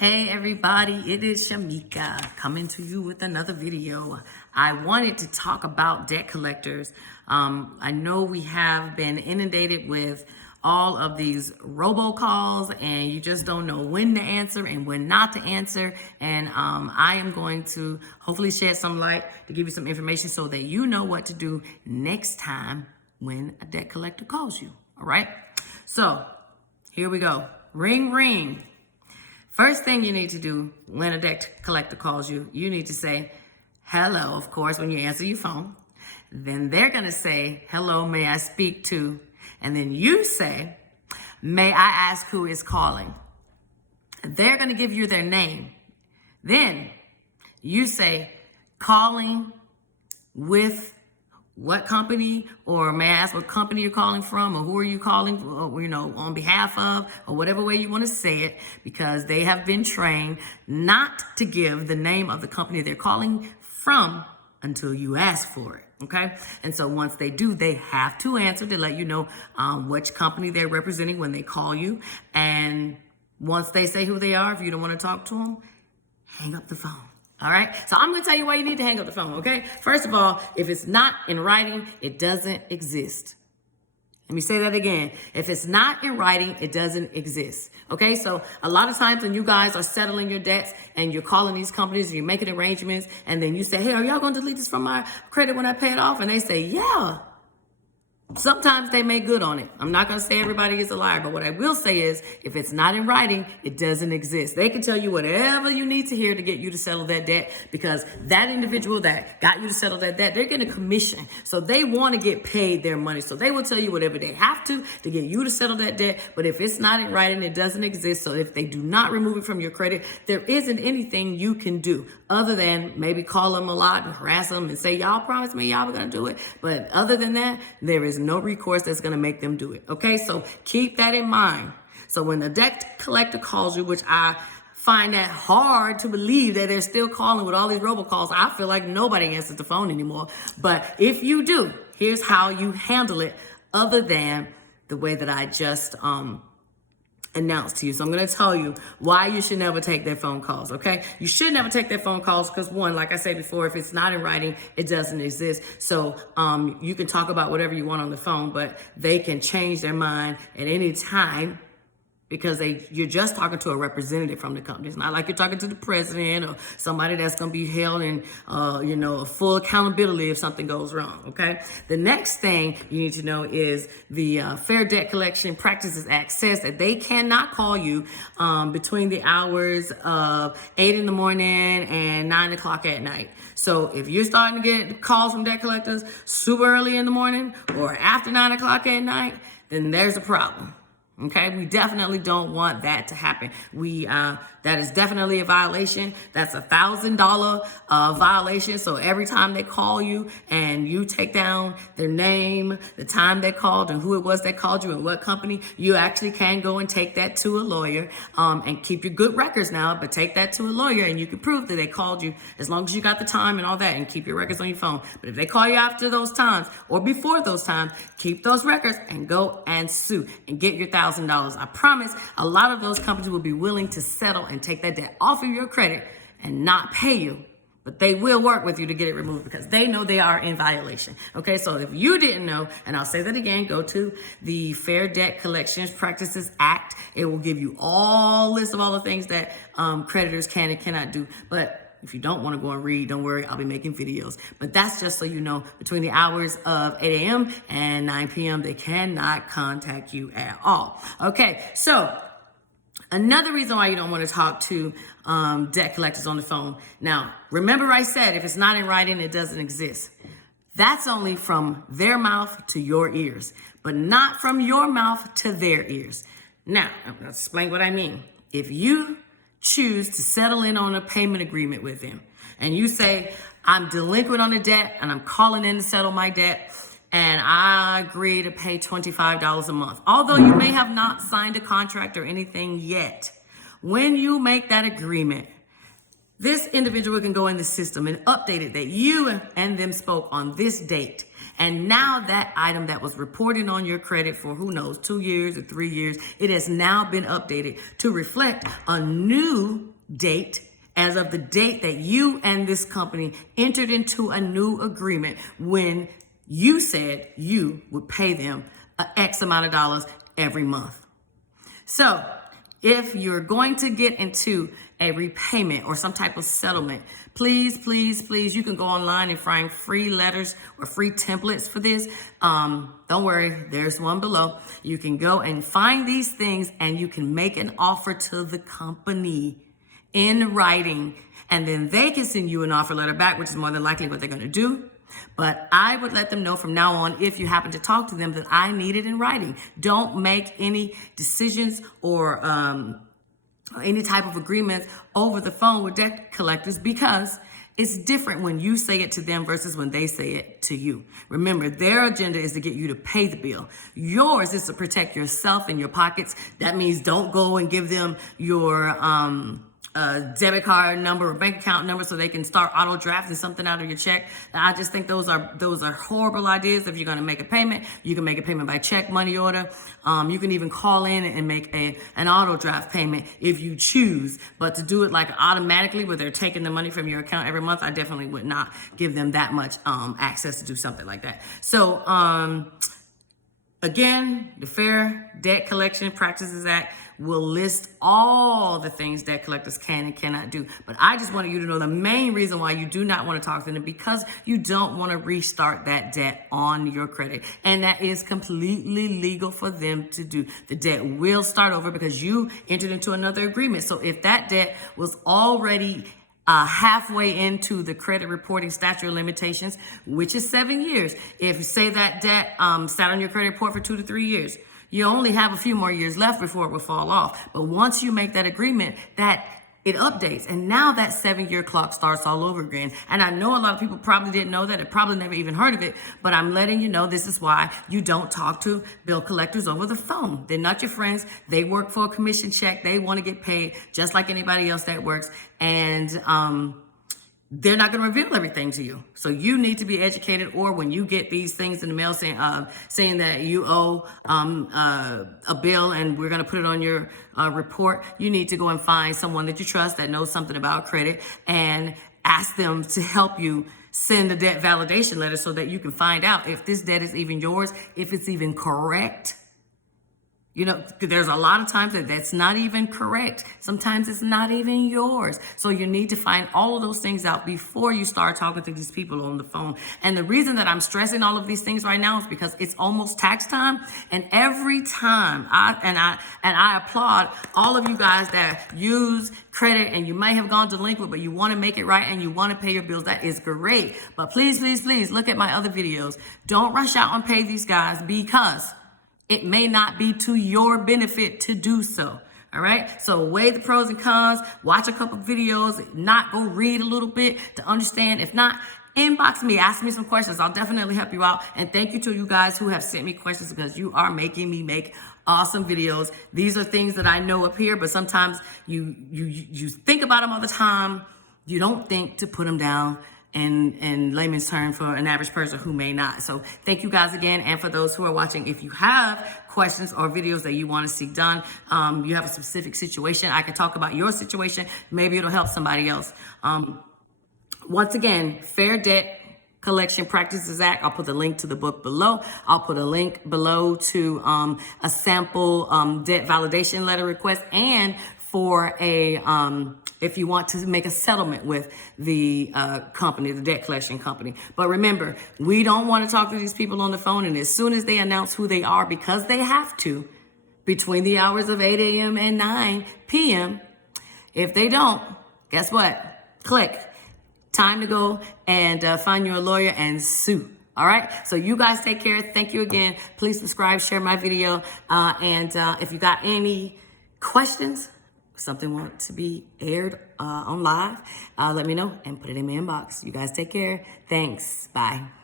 Hey everybody, it is Shamika coming to you with another video. I wanted to talk about debt collectors. I know we have been inundated with all of these robocalls and you just don't know when to answer and when not to answer. And I am going to hopefully shed some light to give you some information so that you know what to do next time when a debt collector calls you. All right, so here we go. Ring, ring. First thing you need to do when a debt collector calls you, you need to say hello, of course, when you answer your phone. Then they're going to say, hello, may I speak to? And then you say, may I ask who is calling? They're going to give you their name. Then you say, calling with what company, or may I ask what company you're calling from, or who are you calling, on behalf of, or whatever way you want to say it, because they have been trained not to give the name of the company they're calling from until you ask for it. Okay. And so once they do, they have to answer to let you know which company they're representing when they call you. And once they say who they are, if you don't want to talk to them, hang up the phone. All right. So I'm going to tell you why you need to hang up the phone. Okay. First of all, if it's not in writing, it doesn't exist. Let me say that again. If it's not in writing, it doesn't exist. Okay. So a lot of times when you guys are settling your debts and you're calling these companies and you're making arrangements and then you say, hey, are y'all going to delete this from my credit when I pay it off? And they say, yeah. Sometimes they make good on it. I'm not going to say everybody is a liar, but what I will say is if it's not in writing, it doesn't exist. They can tell you whatever you need to hear to get you to settle that debt, because that individual that got you to settle that debt, they're getting a commission. So they want to get paid their money. So they will tell you whatever they have to get you to settle that debt. But if it's not in writing, it doesn't exist. So if they do not remove it from your credit, there isn't anything you can do other than maybe call them a lot and harass them and say, y'all promised me y'all were going to do it. But other than that, there is no recourse that's going to make them do it. Okay, so keep that in mind. So when the debt collector calls you, which I find that hard to believe that they're still calling with all these robocalls, I feel like nobody answers the phone anymore. But if you do, here's how you handle it other than the way that I just announced to you. So I'm going to tell you why you should never take their phone calls. Okay. You should never take their phone calls because, one, like I said before, if it's not in writing, it doesn't exist. So you can talk about whatever you want on the phone, but they can change their mind at any time, because you're just talking to a representative from the company. It's not like you're talking to the president or somebody that's going to be held in, a full accountability if something goes wrong. Okay. The next thing you need to know is the Fair Debt Collection Practices Act says that they cannot call you between the hours of 8 in the morning and 9 o'clock at night. So if you're starting to get calls from debt collectors super early in the morning or after 9 o'clock at night, then there's a problem. Okay, we definitely don't want that to happen. That is definitely a violation. That's $1,000 violation. So every time they call you and you take down their name, the time they called, and who it was that called you and what company, you actually can go and take that to a lawyer and keep your good records now. But take that to a lawyer and you can prove that they called you as long as you got the time and all that, and keep your records on your phone. But if they call you after those times or before those times, keep those records and go and sue and get your $1,000. I promise a lot of those companies will be willing to settle and take that debt off of your credit and not pay you, but they will work with you to get it removed because they know they are in violation. Okay, so if you didn't know, and I'll say that again, go to the Fair Debt Collections Practices Act. It will give you all list of all the things that creditors can and cannot do. But if you don't want to go and read, don't worry, I'll be making videos. But that's just so you know, between the hours of 8 a.m. and 9 p.m., they cannot contact you at all. Okay, so another reason why you don't want to talk to debt collectors on the phone. Now, remember I said if it's not in writing, it doesn't exist. That's only from their mouth to your ears, but not from your mouth to their ears. Now, I'm going to explain what I mean. If you choose to settle in on a payment agreement with them and you say, I'm delinquent on a debt and I'm calling in to settle my debt, and I agree to pay $25 a month. Although you may have not signed a contract or anything yet, when you make that agreement, this individual can go in the system and update it that you and them spoke on this date. And now that item that was reported on your credit for who knows, 2 years or 3 years, it has now been updated to reflect a new date as of the date that you and this company entered into a new agreement when you said you would pay them a X amount of dollars every month. So if you're going to get into a repayment or some type of settlement, please, you can go online and find free letters or free templates for this. Don't worry, there's one below. You can go and find these things and you can make an offer to the company in writing, and then they can send you an offer letter back, which is more than likely what they're going to do. But I would let them know from now on, if you happen to talk to them, that I need it in writing. Don't make any decisions or any type of agreements over the phone with debt collectors, because it's different when you say it to them versus when they say it to you. Remember, their agenda is to get you to pay the bill. Yours is to protect yourself and your pockets. That means don't go and give them your debit card number or bank account number so they can start auto drafting something out of your check. I just think those are horrible ideas. If you're going to make a payment, you can make a payment by check, money order. You can even call in and make an auto draft payment if you choose. But to do it like automatically where they're taking the money from your account every month, I definitely would not give them that much access to do something like that. So again, the Fair Debt Collection Practices Act will list all the things debt collectors can and cannot do. But I just wanted you to know the main reason why you do not want to talk to them, because you don't want to restart that debt on your credit. And that is completely legal for them to do. The debt will start over because you entered into another agreement. So if that debt was already halfway into the credit reporting statute of limitations, which is 7 years. If you say that debt sat on your credit report for 2 to 3 years, you only have a few more years left before it will fall off. But once you make that agreement, that it updates, and now that 7-year clock starts all over again. And I know a lot of people probably didn't know that, or probably never even heard of it, but I'm letting you know this is why you don't talk to bill collectors over the phone. They're not your friends. They work for a commission check. They want to get paid just like anybody else that works. And they're not going to reveal everything to you. So you need to be educated, or when you get these things in the mail saying that you owe a bill and we're going to put it on your report, you need to go and find someone that you trust that knows something about credit and ask them to help you send a debt validation letter so that you can find out if this debt is even yours, if it's even correct. You know, there's a lot of times that's not even correct. Sometimes it's not even yours. So you need to find all of those things out before you start talking to these people on the phone. And the reason that I'm stressing all of these things right now is because it's almost tax time. And every time I applaud all of you guys that use credit and you may have gone delinquent, but you want to make it right and you want to pay your bills. That is great. But please look at my other videos. Don't rush out and pay these guys, because it may not be to your benefit to do so. All right. So weigh the pros and cons, watch a couple videos, not go read a little bit to understand. If not, inbox me, ask me some questions. I'll definitely help you out. And thank you to you guys who have sent me questions, because you are making me make awesome videos. These are things that I know up here, but sometimes you think about them all the time. You don't think to put them down in layman's term for an average person who may not. So thank you guys again. And for those who are watching, if you have questions or videos that you want to see done, you have a specific situation, I can talk about your situation. Maybe it'll help somebody else. Once again, Fair Debt Collection Practices Act. I'll put the link to the book below. I'll put a link below to a sample debt validation letter request, and for if you want to make a settlement with the company, the debt collection company. But remember, we don't want to talk to these people on the phone. And as soon as they announce who they are, because they have to, between the hours of 8 a.m. and 9 p.m., if they don't, guess what? Click. Time to go and find you a lawyer and sue. All right. So you guys take care. Thank you again. Please subscribe, share my video. And if you got any questions, something want to be aired on live, let me know and put it in my inbox. You guys take care. Thanks. Bye.